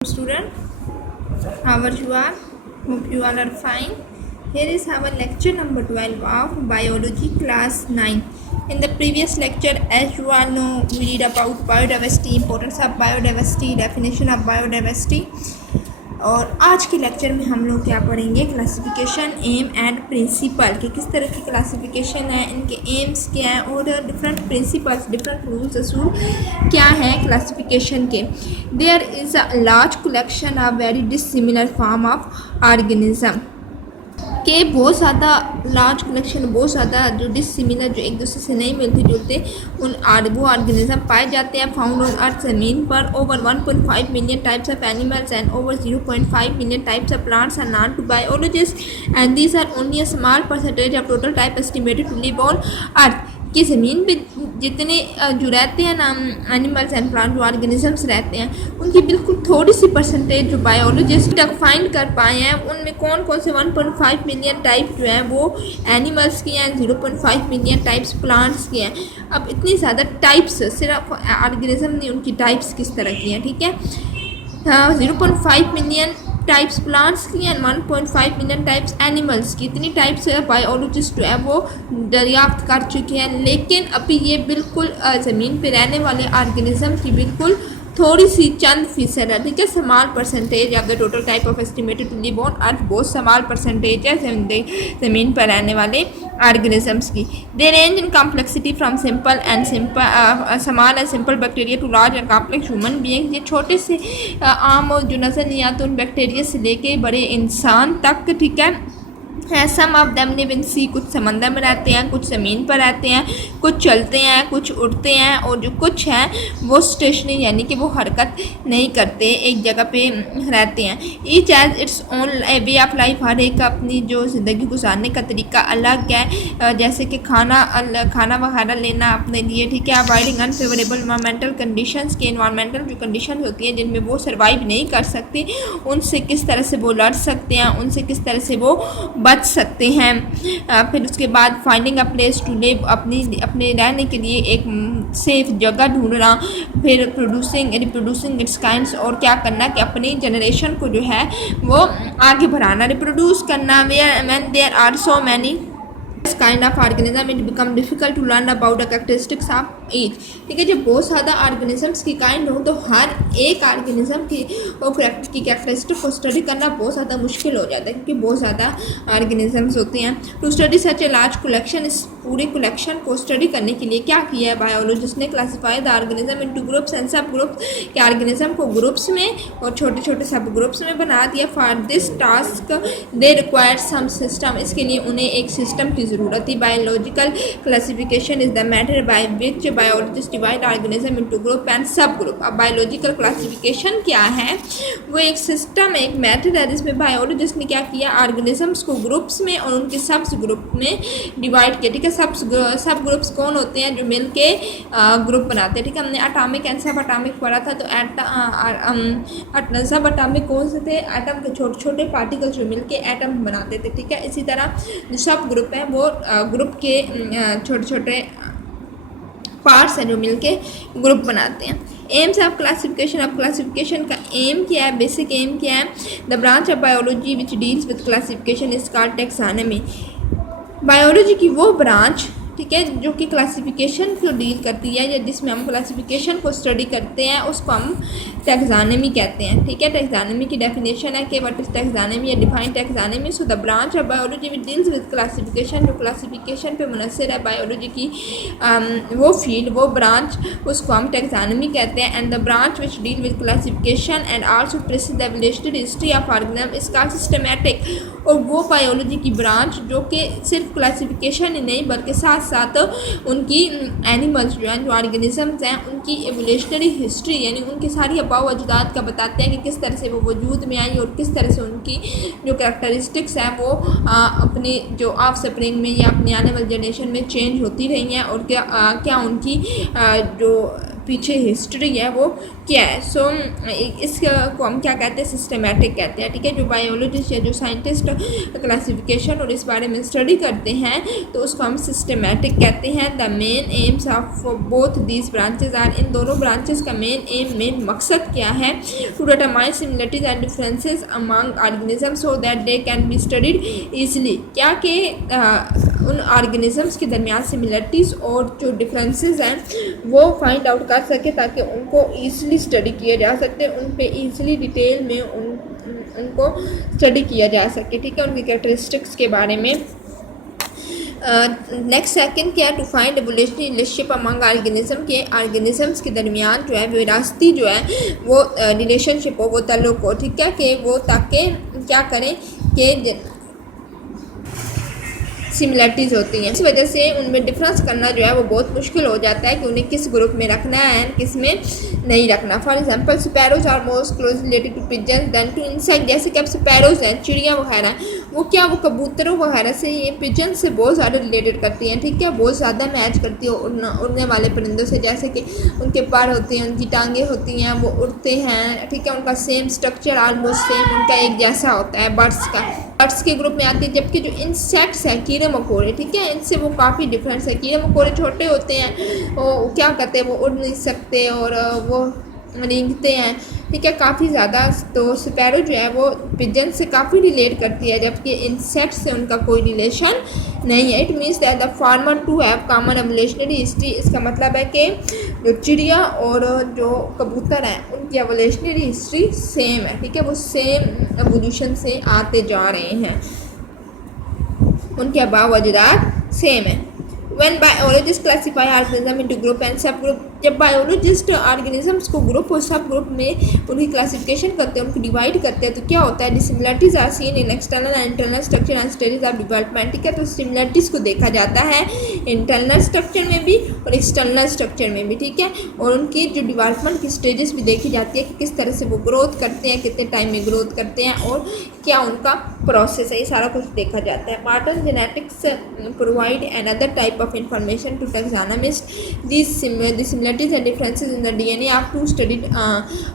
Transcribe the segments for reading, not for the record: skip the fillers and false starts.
Student, how are you all? Hope you all are fine. Here is our lecture number 12 of biology class 9. In the previous lecture, as you all know, we read about biodiversity, importance of biodiversity, definition of biodiversity. और आज के lecture में हम लोग क्या पढ़ेंगे, classification, M and principal कि किस तरह की क्लासिफिकेशन है, इनके एम्स क्या हैं और डिफरेंट प्रिंसिपल्स, डिफरेंट रूल्स असूल क्या हैं क्लासिफिकेशन के. There is a large collection of very dissimilar form of organism के बहुत ज़्यादा लार्ज कलेक्शन, बहुत ज़्यादा जो डिसिमिलर, जो एक दूसरे से नहीं मिलते जुलते उन वो ऑर्गेनिज्म पाए जाते हैं फाउंड ऑन अर्थ ज़मीन पर. Over 1.5 million types of animals and over 0.5 million types of plants are known to biologist and these are only a small percentage of total type estimated to live on earth. कि ज़मीन पे जितने जो रहते हैं ना एनिमल्स एंड प्लांट, जो organisms रहते हैं, उनकी बिल्कुल थोड़ी सी परसेंटेज जो बायोलॉजिस्ट तक फाइंड कर पाए हैं. उनमें कौन कौन से 1.5 मिलियन टाइप जो हैं वो एनिमल्स की हैं, 0.5 मिलियन टाइप्स प्लांट्स की हैं. अब इतनी ज़्यादा टाइप्स सिर्फ ऑर्गेनिज्म ने उनकी टाइप्स किस तरह की हैं, ठीक है. 0.5 मिलियन टाइप्स प्लांट्स की एंड 1.5 मिलियन टाइप्स एनिमल्स की, इतनी टाइप्स बायोलॉजिस्ट जो है वो दरियाफ्त कर चुके हैं. लेकिन अभी ये बिल्कुल ज़मीन पे रहने वाले ऑर्गेनिज्म की बिल्कुल थोड़ी सी चंद फीसद है, ठीक है. Small percentage of the total type of estimated to live on earth, बहुत स्मॉल परसेंटेज है ज़मीन पर रहने वाले ऑर्गेनिजम्स की. They range in complexity from small and simple bacteria to large and complex human being. ये छोटे से आम जो नज़र नहीं आते उन बैक्टीरिया से लेके बड़े इंसान तक, ठीक है. सम ऑफ देम लिव इन सी, कुछ समंदर में रहते हैं, कुछ ज़मीन पर रहते हैं, कुछ चलते हैं, कुछ उड़ते हैं, और जो कुछ हैं वो स्टेशनरी यानी कि वो हरकत नहीं करते, एक जगह पे रहते हैं. Each has its own way of life, हर एक अपनी जो ज़िंदगी गुजारने का तरीका अलग है. जैसे कि खाना वगैरह लेना अपने लिए, ठीक है. अवॉइडिंग अनफेवरेबल इन्वायरमेंटल कंडीशंस के, इन्वायरमेंटल जो कंडीशन होती हैं जिनमें वो सर्वाइव नहीं कर सकते, उनसे किस तरह से वो लड़ सकते हैं, उनसे किस तरह से वो बच सकते हैं. फिर उसके बाद finding a place to live, अपने रहने के लिए एक सेफ जगह ढूंढना. फिर रिप्रोड्यूसिंग इट्स काइंड्स, और क्या करना कि अपनी जनरेशन को जो है वो आगे बढ़ाना, रिप्रोड्यूस करना. When there are so many kind of organism it become difficult to learn about the characteristics of each, ठीक है. जब बहुत ज़्यादा ऑर्गेनिजम्स की काइंड हो तो हर एक ऑर्गेनिज्म की कैरेक्टरिस्टिक को स्टडी करना बहुत ज़्यादा मुश्किल हो जाता है, क्योंकि बहुत ज़्यादा ऑर्गेनिजम्स होते हैं. To study such a large collection, इस पूरे कलेक्शन को स्टडी करने के लिए क्या किया है बायोलॉजिस्ट ने, classify the organism into groups and sub groups, के ऑर्गेनिज्म को ग्रुप्स में और छोटे छोटे सब ग्रुप्स में बना दिया. For this task they required some system, इसके लिए उन्हें एक सिस्टम की ज़रूरत थी. Biological classification is the method by which biologist divide organism into group and sub group. अब बायोलॉजिकल क्लासिफिकेशन क्या है, वो एक सिस्टम, एक मेथड है जिसमें बायोलॉजिस्ट ने क्या किया, ऑर्गेनिजम्स को ग्रुप्स में और उनके सब ग्रुप में डिवाइड किया, ठीक है. सब ग्रुप्स कौन होते हैं, जो मिल के ग्रुप बनाते हैं, ठीक है. हमने एटॉमिक एंड सब एटॉमिक पढ़ा था, तो सब एटॉमिक कौन से थे, एटम के छोटे छोटे पार्टिकल्स जो मिल के एटम बनाते थे, ठीक है. इसी तरह जो सब ग्रुप है वो ग्रुप के छोटे छोटे पार्ट्स हैं जो मिलके ग्रुप बनाते हैं. एम्स ऑफ क्लासिफिकेशन का एम क्या है, बेसिक एम क्या है. The branch of biology which deals with classification is called taxonomy. Biology की वो ब्रांच, ठीक है, जो कि क्लासिफिकेशन को डील करती है या जिसमें हम क्लासिफिकेशन को स्टडी करते हैं, उसको हम टैक्सोनॉमी कहते हैं, ठीक है. टैक्सोनॉमी की डेफिनेशन है कि व्हाट इज टैक्सोनॉमी या define taxonomy. So the branch of biology which deals with classification, जो क्लासिफिकेशन पे मुनसर है बायोलॉजी की वो फील्ड, वो ब्रांच, उसको हम टैक्सोनॉमी कहते हैं. And the branch which deal with classification and also traces the evolutionary history of organism is called systematic. और वो बायोलॉजी की ब्रांच जो कि सिर्फ क्लासिफिकेशन ही नहीं बल्कि साथ साथ उनकी एनिमल्स जो हैं, जो ऑर्गेनिजम्स हैं, उनकी एवोल्यूशनरी हिस्ट्री यानी उनकी सारी आबाओ अजदाद का बताते हैं कि किस तरह से वो वजूद में आई और किस तरह से उनकी जो कैरेक्टरिस्टिक्स हैं वो अपने जो ऑफ स्प्रिंग में या अपने आने वाली जनरेशन में चेंज होती रही हैं, और क्या उनकी जो पीछे हिस्ट्री है वो क्या है। सो इसको हम क्या कहते हैं, सिस्टमेटिक कहते हैं, ठीक है। जो बायोलॉजिस्ट या जो साइंटिस्ट क्लासिफिकेशन और इस बारे में स्टडी करते हैं तो उसको हम सिस्टमेटिक कहते हैं। The main aims of both these branches are, इन दोनों ब्रांचेस का मेन मकसद क्या है, to determine similarities and differences among organism so that they can be studied easily. क्या कि उन ऑर्गेनिजम्स के दरमियान सिमिलरिटीज़ और जो डिफरेंसेस हैं वो फाइंड आउट कर सके ताकि उनको ईजिली स्टडी किया जा सकते, उन पे ईजिली डिटेल में उनको स्टडी किया जा सके, ठीक है, उनकी कैरेक्टरिस्टिक्स के बारे में। नेक्स्ट सेकंड क्या है, to find evolutionary relationship among organisms के दरमियान जो है विरासती जो है वो रिलेशनशिप हो, वो ताल्लुक हो, ठीक है, कि वो ताकि क्या करें कि सिमिलरिटीज़ होती हैं, इस वजह से उनमें डिफरेंस करना जो है वो बहुत मुश्किल हो जाता है कि उन्हें किस ग्रुप में रखना है एंड किस में नहीं रखना। For example sparrows are most close related to pigeon than to insect. जैसे कि अब स्पैरोज हैं, चिड़िया वगैरह, वो क्या वो कबूतरों वगैरह से, ये पिजन से बहुत ज़्यादा रिलेटेड करती हैं, ठीक है, बहुत ज़्यादा मैच करती है उड़ने वाले परिंदों से। जैसे कि उनके पर होते हैं, उनकी टांगें होती हैं, वो उड़ते हैं, ठीक है, उनका सेम स्ट्रक्चर ऑलमोस्ट सेम उनका एक जैसा होता है बर्ड्स का। बर्ड्स के ग्रुप में आती है। जबकि जो इंसेक्ट्स हैं, कीड़े मकोड़े, ठीक है, इनसे वो काफ़ी डिफरेंस है। कीड़े मकोड़े छोटे होते हैं, वो क्या करते हैं, वो उड़ नहीं सकते और वो रेंगते हैं, ठीक है, काफ़ी ज़्यादा। तो स्पैरो जो है वो पिजन से काफ़ी रिलेट करती है, जबकि इंसेक्ट से उनका कोई रिलेशन नहीं है। It means that the former two have common evolutionary history. इसका मतलब है कि जो चिड़िया और जो कबूतर हैं उनकी एवोल्यूशनरी हिस्ट्री सेम है, ठीक है, वो सेम एवोल्यूशन से आते जा रहे हैं, उनके आबाव अजदाद सेम है। When biologists classify organism into group and subgroup, जब बायोलॉजिस्ट ऑर्गेनिजम्स को ग्रुप और सब ग्रुप में उनकी क्लासिफिकेशन करते हैं, उनको डिवाइड करते हैं, तो क्या होता है, dissimilarities are seen in external and internal structure and stages of development, ठीक है। तो सिमिलरिटीज़ को देखा जाता है इंटरनल स्ट्रक्चर में भी और एक्सटर्नल स्ट्रक्चर में भी, ठीक है, और उनकी जो डेवलपमेंट की स्टेजेस भी देखी जाती है कि किस तरह से वो ग्रोथ करते हैं, कितने टाइम में ग्रोथ करते हैं और क्या उनका प्रोसेस है, ये सारा कुछ देखा जाता है। Pattern genetics provide another type of information to taxonomist. The similarities and differences in the DNA of two studied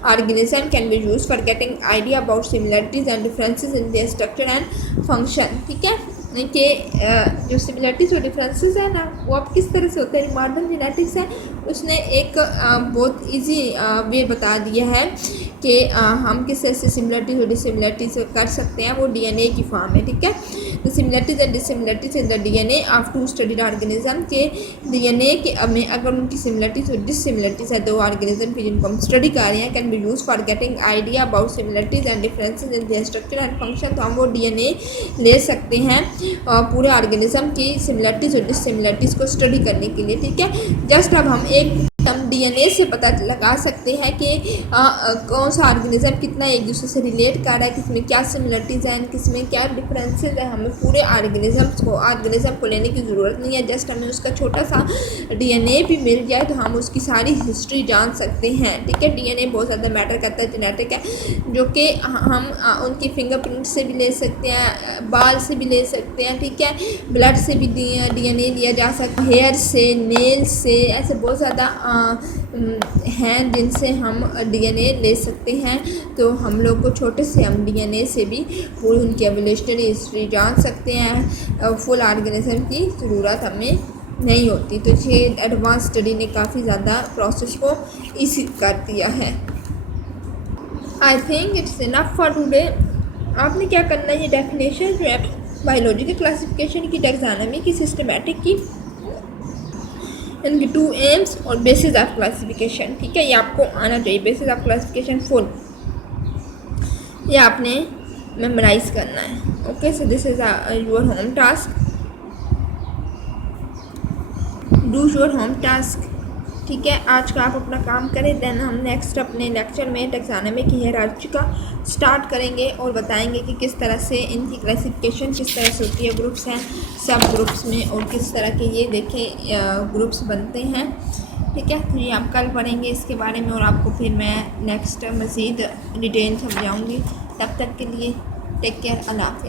organisms can be used for getting idea about similarities and differences in their structure and function, ठीक है, कि जो similarities और differences है ना वो अब किस तरह से होते हैं। मॉडर्न जेनेटिक्स है, उसने एक बहुत इजी वे बता दिया है कि हम किस तरह से सिमिलरिटीज़ और डिसिमिलरिटीज़ कर सकते हैं, वो डीएनए की फॉर्म है, ठीक है। The similarities and dissimilarities in the DNA of two studied organism के डीएनए के में अगर उनकी सिमिलरिटीज और डिसिमिलरिटीज है दो ऑर्गेनिज्म की जिनको हम स्टडी कर रहे हैं, can be use for getting idea about similarities and differences in their structure and function. तो हम वो डीएनए ले सकते हैं पूरे ऑर्गेनिज्म की सिमिलरिटीज और डिसिमिलरिटीज को स्टडी करने के लिए, ठीक है। जस्ट अब हम एक हम डीएनए से पता लगा सकते हैं कि कौन सा ऑर्गेनिज्म कितना एक दूसरे से रिलेट कर रहा है, किसमें क्या सिमिलरिटीज़ हैं, किसमें क्या डिफरेंसेस हैं। हमें पूरे ऑर्गेनिज्म को लेने की ज़रूरत नहीं है, जस्ट हमें उसका छोटा सा डीएनए भी मिल जाए तो हम उसकी सारी हिस्ट्री जान सकते हैं, ठीक है। डीएनए बहुत ज़्यादा मैटर करता है, जेनेटिक है, जो कि हम उनकी फिंगरप्रिंट से भी ले सकते हैं, बाल से भी ले सकते हैं, ठीक है, ब्लड से भी डीएनए लिया जा सकता है, हेयर से, नेल से, ऐसे बहुत ज़्यादा हैं जिनसे हम डीएनए ले सकते हैं। तो हम लोग को छोटे से हम डीएनए से भी पूरी उनकी एवोल्यूशनरी हिस्ट्री जान सकते हैं। फुल ऑर्गेनिज्म की ज़रूरत हमें नहीं होती। तो ये एडवांस स्टडी ने काफ़ी ज़्यादा प्रोसेस को ईजी कर दिया है। I think it's enough for today. आपने क्या करना है, ये डेफिनेशन जो है बायोलॉजी के क्लासिफिकेशन की, टैक्सोनॉमी की, सिस्टमेटिक की, इनकी 2 एम्स और बेसिस ऑफ क्लासिफिकेशन, ठीक है, ये आपको आना चाहिए। बेसिस ऑफ क्लासिफिकेशन फुल ये आपने मेमोराइज करना है। Okay, so this is your home task, do your home task, ठीक है। आज का आप अपना काम करें, देन हम नेक्स्ट अपने लेक्चर में टैक्सोनॉमी की हायरार्की का स्टार्ट करेंगे और बताएंगे कि किस तरह से इनकी क्लासिफिकेशन किस तरह से होती है, ग्रुप्स हैं, सब ग्रुप्स में, और किस तरह के ये देखें ग्रुप्स बनते हैं, ठीक है। तो ये आप कल पढ़ेंगे इसके बारे में और आपको फिर मैं नेक्स्ट मज़ीद डिटेल समझाऊँगी। तब तक के लिए टेक केयर, अल्लाह हाफ़िज़।